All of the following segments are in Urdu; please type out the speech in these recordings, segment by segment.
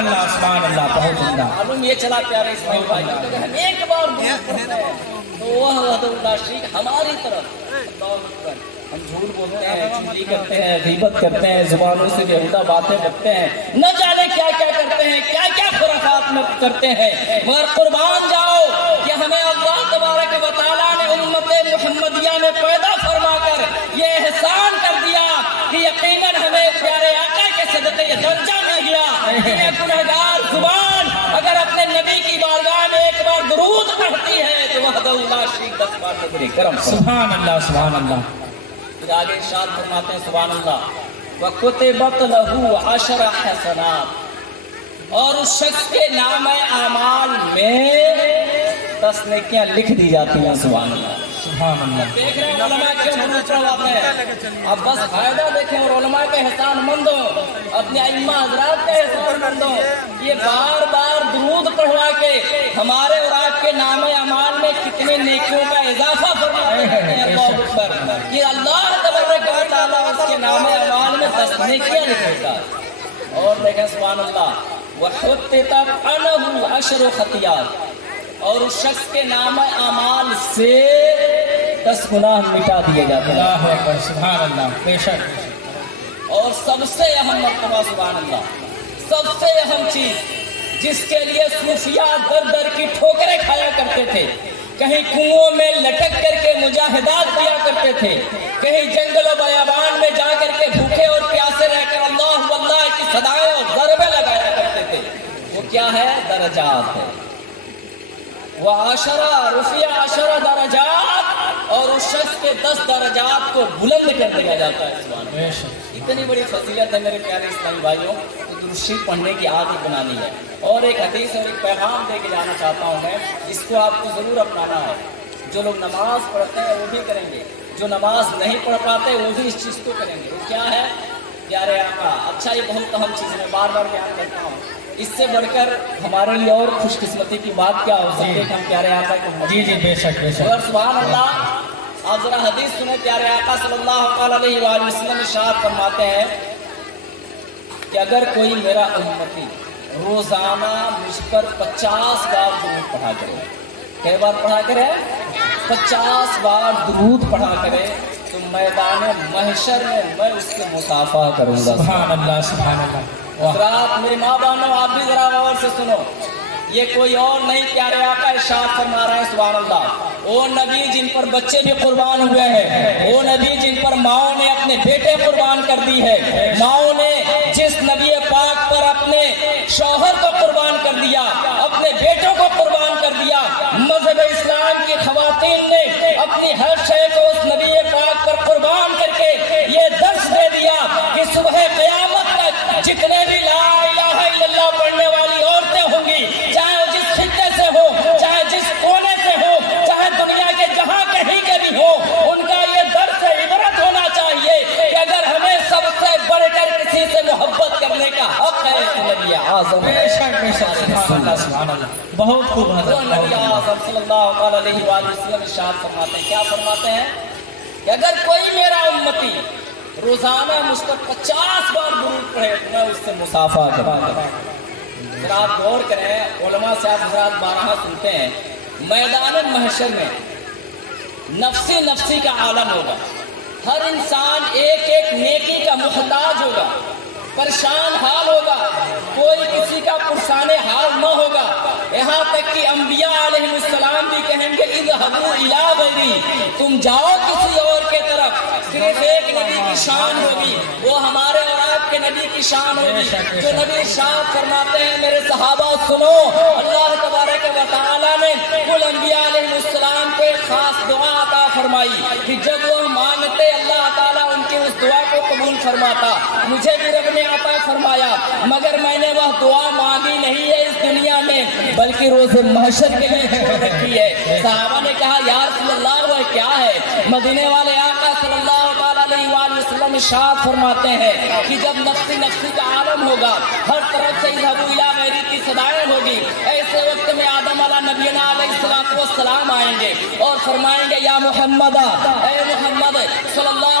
اللہ بہت عمدہ۔ معلوم یہ چلا پیارے اسماعیل بھائی کہ ہم ایک بار درود پڑھتے ہیں تو وہ وحدہ لا شریک ہماری طرف اللہ اکبر ہم جھوٹ بولتے ہیں، چغلی کرتے ہیں، غیبت کرتے ہیں، زبانوں سے بیہودہ باتیں کرتے ہیں، نہ جانے کیا کیا کرتے ہیں، کیا کیا خرافات میں کرتے ہیں، مگر قربان جاؤ کہ ہمیں اللہ تبارک و تعالیٰ نے امت محمدیہ میں پیدا فرما کر یہ احسان کر دیا کہ یقیناً ہمیں پیارے آقا کے صدقے یہ درجہ مل گیا۔ یہ گنہگار زبان اگر اپنے نبی کی بارگاہ میں ایک بار درود پڑھتی ہے تو وحدہ لا شریک 10 بار تیرے کرم فرما۔ سبحان اللہ سبحان اللہ۔ پھر آگے ارشاد فرماتے ہیں سبحان اللہ وَكُتِبَتْ لَهُ 10 حسنات، اور اس شخص کے نام اعمال میں 10 نیکیاں لکھ دی جاتی ہیں۔ سبحان اللہ سبحان اللہ۔ دیکھ رہے ہیں علماء کیوں درود پڑھواتے ہیں؟ اب بس فائدہ دیکھیں اور علماء کے احسان مندوں، اپنے ائمہ حضرات کے احسان مندوں، یہ بار بار درود پڑھوا کے ہمارے اور آپ کے نام اعمال میں کتنے نیکیوں کا اضافہ فرماتے ہیں۔ اللہ اکبر کہ اللہ تبارک و تعالیٰ اس کے نام اعمال میں 10 نیکیاں لکھے گا۔ اور دیکھیں سبحان اللہ وَحُطِّتَ عَنْهُ 10 خطیات، اور اس شخص کے نام اعمال سے 10 گناہ مٹا دیے جاتے ہیں۔ اللہ اکبر سبحان اللہ۔ بے شک۔ اور سب سے اہم مرتبہ سبحان اللہ، سب سے اہم چیز جس کے لیے صوفیاء در در کی ٹھوکریں کھایا کرتے تھے، کہیں کنووں میں لٹک کر کے مجاہدات کیا کرتے تھے، کہیں جنگل و بیابان میں جا کر کے بھوکے اور پیاسے رہ کر اللہ واللہ کی صدائیں اور ضربیں لگایا کرتے تھے، وہ کیا ہے؟ درجات ہے۔ وہ 10 رفیع 10 درجات، اور اس شخص کے 10 درجات کو بلند کر دیا جاتا ہے۔ سبحان اللہ۔ بے شک۔ اتنی بڑی فضیلت ہے میرے پیارے اسلامی بھائیوں، تو درود شریف پڑھنے کی عادت بنانی ہے۔ اور ایک حدیث اور ایک پیغام دے کے جانا چاہتا ہوں میں، اس کو آپ کو ضرور اپنانا ہے۔ جو لوگ نماز پڑھتے ہیں وہ بھی کریں گے، جو نماز نہیں پڑھ پاتے وہ بھی اس چیز کو کریں گے۔ وہ کیا ہے؟ پیارے آقا، اچھا یہ بہت اہم چیز ہے، میں بار بار بیان کرتا ہوں، اس سے بڑھ کر ہمارے لیے اور خوش قسمتی کی بات کیا ہو سکتی ہے کہ ہم پیارے آقا کو جی جی بے شک بے شک۔ اور سبحان اللہ، آپ ذرا حدیث سنیں، پیارے آقا صلی اللہ علیہ وآلہ وسلم ارشاد فرماتے ہیں کہ اگر کوئی میرا امتی روزانہ مجھ پر 50 بار درود پڑھا کرے، کئی بار پڑھا کرے؟ 50 بار درود پڑھا کرے تو میدان محشر میں میں اس سے مصافحہ کروں گا۔ سبحان اللہ سبحان اللہ۔ حضرات میری ماں بہنوں، آپ بھی ذرا غور سے سنو، یہ کوئی اور نہیں، پیارے آقا ارشاد فرما رہے ہیں سبحان اللہ، وہ نبی جن پر بچے بھی قربان ہوئے ہیں، وہ نبی جن پر ماؤں نے اپنے بیٹے قربان کر دی ہے، ماؤں نے جس نبی پاک پر اپنے شوہر کو قربان کر دیا، اپنے بیٹوں کو قربان کر دیا، مذہب اسلام کی خواتین نے اپنی ہر شے کو اس نبی پاک پر قربان کر کے یہ درس دے دیا کہ صبح قیامت تک جتنے بھی لا الہ الا اللہ پڑھنے والی عورتیں ہوں گی، چاہے وہ جس خطے سے ہو، چاہے جس کونے سے ہو، چاہے دنیا کے جہاں کہیں کے بھی ہو، ان کا یہ درس عبرت ہونا چاہیے کہ اگر ہمیں سب سے بڑھ کر کسی سے محبت کرنے کا حق ہے تو نبی اعظم بے شک بے شک۔ سبحان اللہ سبحان اللہ۔ بہت خوب حضرت۔ وہ نبی اعظم صلی اللہ علیہ وآلہ وسلم ارشاد فرماتے ہیں، کیا فرماتے ہیں کہ اگر کوئی میرا امتی روزانہ مجھ پر 50 بار درود پڑھے تو میں اس سے مصافحہ کروں گا۔ ذرا آپ غور کریں، علماء سے آپ حضرات بارہا سنتے ہیں، میدان محشر میں نفسی نفسی کا عالم ہوگا، ہر انسان ایک ایک نیکی کا محتاج ہوگا، پریشان حال ہوگا، کوئی کسی کا پرسان حال نہ ہوگا، یہاں تک کہ انبیاء علیہ السلام بھی کہیں گے اذهبوا الی غیری، تم جاؤ کسی اور کے طرف، صرف ایک نبی کی شان ہوگی، وہ ہمارے اور آپ کے نبی کی شان ہوگی، جو نبی ارشاد فرماتے ہیں میرے صحابہ سنو، اللہ تبارک و تعالیٰ نے کل انبیاء علیہ السلام کو ایک خاص دعا عطا فرمائی کہ جب وہ مانگتے اللہ تعالیٰ ان کی اس دعا کو قبول فرماتا۔ مجھے بھی رب نے عطا فرمایا، مگر میں نے وہ دعا مانگی نہیں ہے اس دنیا میں بلکہ روز محشر کے لیے چھوڑ رکھی ہے۔ صحابہ نے کہا یا رسول اللہ وہ کیا ہے؟ مدینے والے آقا صلی اللہ علیہ وآلہ وسلم ارشاد فرماتے ہیں کہ جب نفسی نفسی کا عالم ہوگا، ہر طرف سے اذهبوا الی غیری کی صدائیں ہوگی، ایسے وقت میں آدم علیہ نبینا علیہ السلام آئیں گے اور فرمائیں گے یا محمد، اے محمد صلی اللہ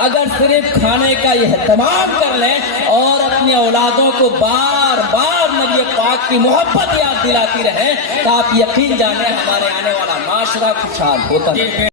اگر صرف کھانے کا اہتمام کر لیں اور اپنی اولادوں کو بار بار نبی پاک کی محبت یاد دلاتی رہیں تو آپ یقین جانیں ہمارے آنے والا معاشرہ خوشحال ہوتا ہے.